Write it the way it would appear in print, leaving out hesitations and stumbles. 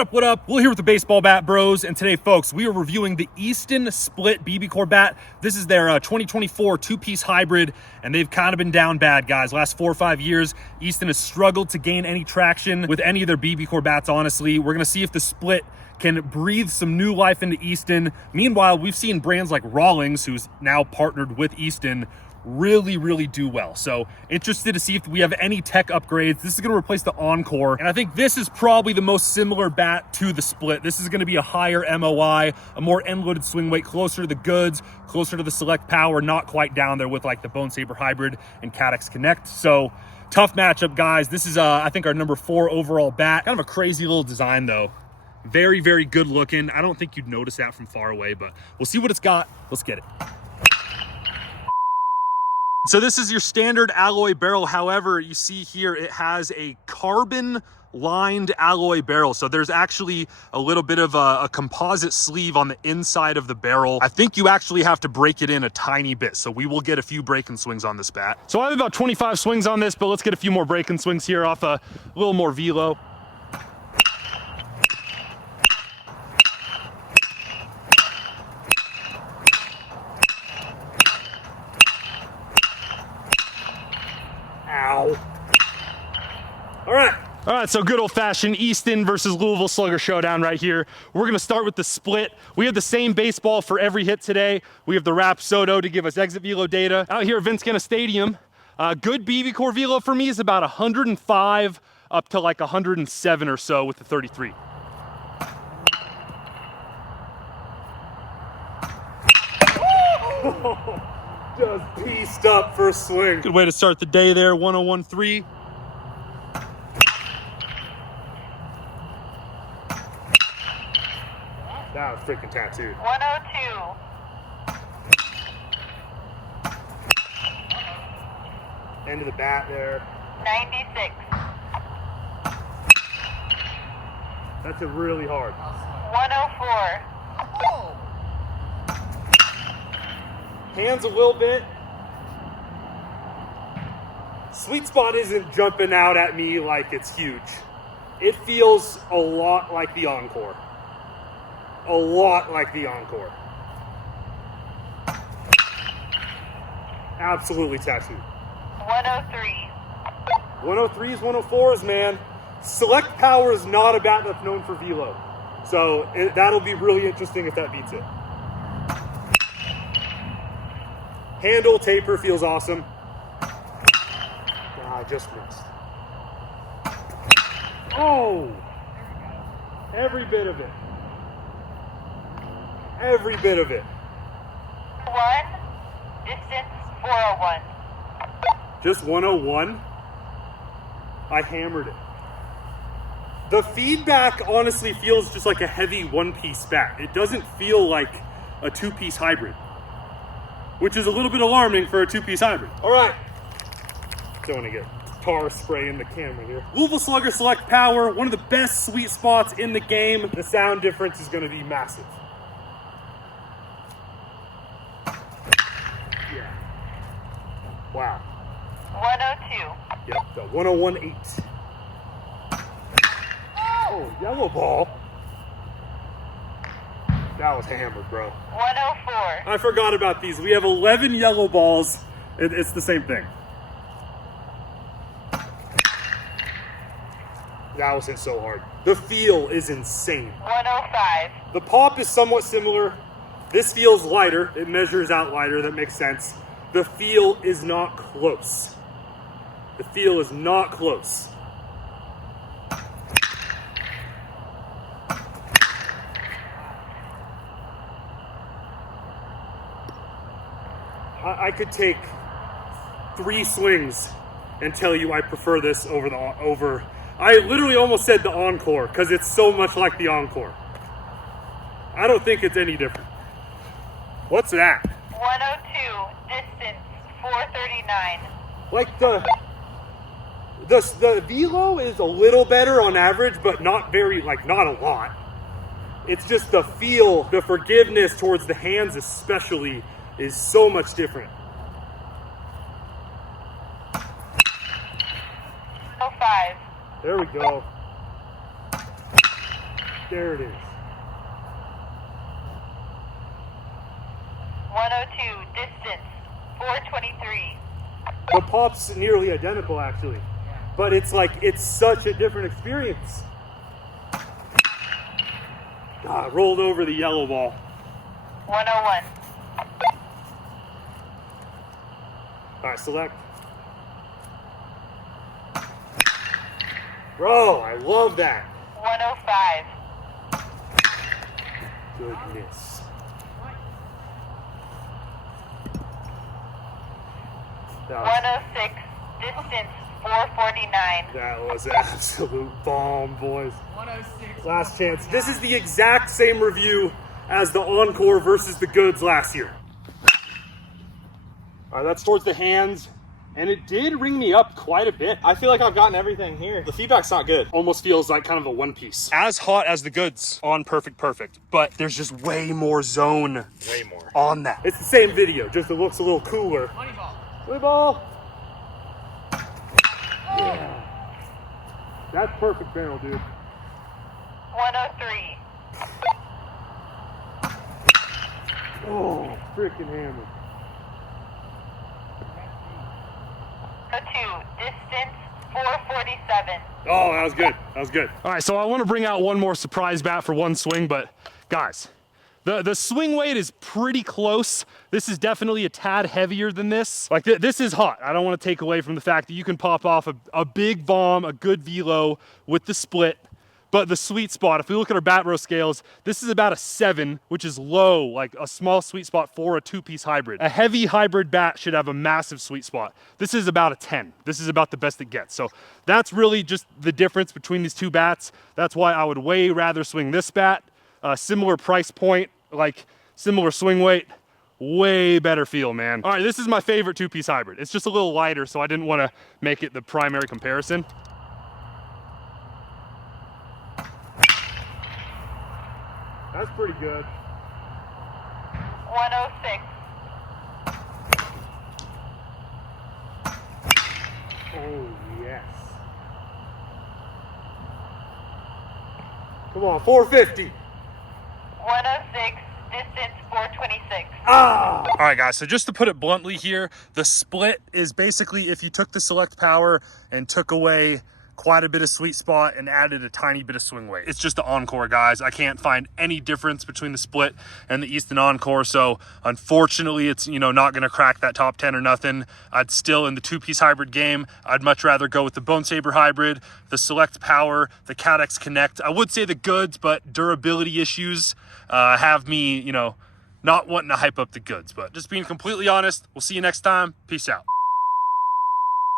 up, what up? We're here with the Baseball Bat Bros, and today, folks, we are reviewing the Easton Split BBCOR bat. This is their 2024 two-piece hybrid, and they've kind of been down bad, guys. Last 4 or 5 years, Easton has struggled to gain any traction with any of their BBCOR bats, honestly. We're going to see if the Split can breathe some new life into Easton. Meanwhile, we've seen brands like Rawlings, who's now partnered with Easton, really do well. So interested to see if we have any tech upgrades. This is going to replace the CompCore, and I think this is probably the most similar bat to the Split. This is going to be a higher MOI, a more end-loaded swing weight, closer to the goods, closer to the Select Pwr, not quite down there with like the Bone Saber Hybrid and Cadex Connect. So tough matchup, guys. This is I think our number 4 overall bat. Kind of a crazy little design though. Very good looking. I don't think you'd notice that from far away, but we'll see what it's got. Let's get it. So this is your standard alloy barrel. However, you see here it has a carbon lined alloy barrel. So there's actually a little bit of a composite sleeve on the inside of the barrel. I think you actually have to break it in a tiny bit. So we will get a few break and swings on this bat. So I have about 25 swings on this, but let's get a few more break and swings here off a little more velo. Ow. All right, so good old-fashioned Easton versus Louisville Slugger showdown right here. We're going to start with the Split. We have the same baseball for every hit today. We have the Wrap Soto to give us exit velo data. Out here at Vince Kenna Stadium, good BBCOR velo for me is about 105 up to like 107 or so with the 33. Just pieced up for a swing. Good way to start the day there, 101.3. That was freaking tattooed. 102. End of the bat there. 96. That's a really hard. 104. Hands a little bit. Sweet spot isn't jumping out at me like it's huge. It feels a lot like the CompCore. A lot like the CompCore. Absolutely tattooed. 103. 103s, 104s, man. Select Pwr is not a bat that's known for velo. So that'll be really interesting if that beats it. Handle taper feels awesome. I just missed. Oh! Every bit of it. Every bit of it. 1. Distance 401. Just 101? I hammered it. The feedback honestly feels just like a heavy one-piece bat. It doesn't feel like a two-piece hybrid, which is a little bit alarming for a two-piece hybrid. All right. Don't want to get tar spray in the camera here. Louisville Slugger Select Pwr, one of the best sweet spots in the game. The sound difference is going to be massive. Yeah. Wow. 102. Yep, the 101.8. Oh, yellow ball. That was hammered, bro. 104. I forgot about these. We have 11 yellow balls. It's the same thing. That was hit so hard. The feel is insane. 105. The pop is somewhat similar. This feels lighter. It measures out lighter. That makes sense. The feel is not close. The feel is not close. I could take 3 swings and tell you I prefer this over. I literally almost said the CompCore because it's so much like the CompCore. I don't think it's any different. What's that? 102. Distance 439. Like the velo is a little better on average, but not very, like not a lot. It's just the feel, the forgiveness towards the hands especially is so much different. 105. There we go. There it is. 102, distance 423. The pop's nearly identical actually, but it's like, it's such a different experience. God, rolled over the yellow ball. 101. All right, select. Bro, I love that. 105. Goodness. That was, 106, distance 449. that was an absolute bomb, boys. 106. Last chance. This is the exact same review as the Encore versus the Goods last year. All right, that's towards the hands, and it did ring me up quite a bit. I feel like I've gotten everything here. The feedback's not good. Almost feels like kind of a one piece. As hot as the Goods on perfect, but there's just way more zone. Way more. On that. It's the same video, just it looks a little cooler. Money ball. Play ball. Yeah. That's perfect barrel, dude. 103. Oh, freaking hammer. 2, distance 447. Oh, that was good. That was good. All right, so I want to bring out one more surprise bat for one swing, but guys, the swing weight is pretty close. This is definitely a tad heavier than this. Like this is hot. I don't want to take away from the fact that you can pop off a big bomb, a good velo with the split. But the sweet spot, if we look at our bat row scales, this is about a 7, which is low, like a small sweet spot for a 2-piece hybrid. A heavy hybrid bat should have a massive sweet spot. This is about a 10. This is about the best it gets. So that's really just the difference between these two bats. That's why I would way rather swing this bat. Similar price point, like similar swing weight, way better feel, man. All right, this is my favorite 2-piece hybrid. It's just a little lighter, so I didn't want to make it the primary comparison. That's pretty good. 106. Oh, yes. Come on, 450. 106, distance 426. Ah! All right, guys, so just to put it bluntly here, the split is basically if you took the Select Pwr and took away quite a bit of sweet spot and added a tiny bit of swing weight. It's just the Encore, guys. I can't find any difference between the Split and the Easton Encore, so unfortunately it's, you know, not gonna crack that top 10 or nothing. I'd still, in the 2-piece hybrid game, I'd much rather go with the Bone Saber hybrid, the Select Pwr, the Cadex Connect. I would say the Goods, but durability issues have me, you know, not wanting to hype up the Goods. But just being completely honest, we'll see you next time. Peace out.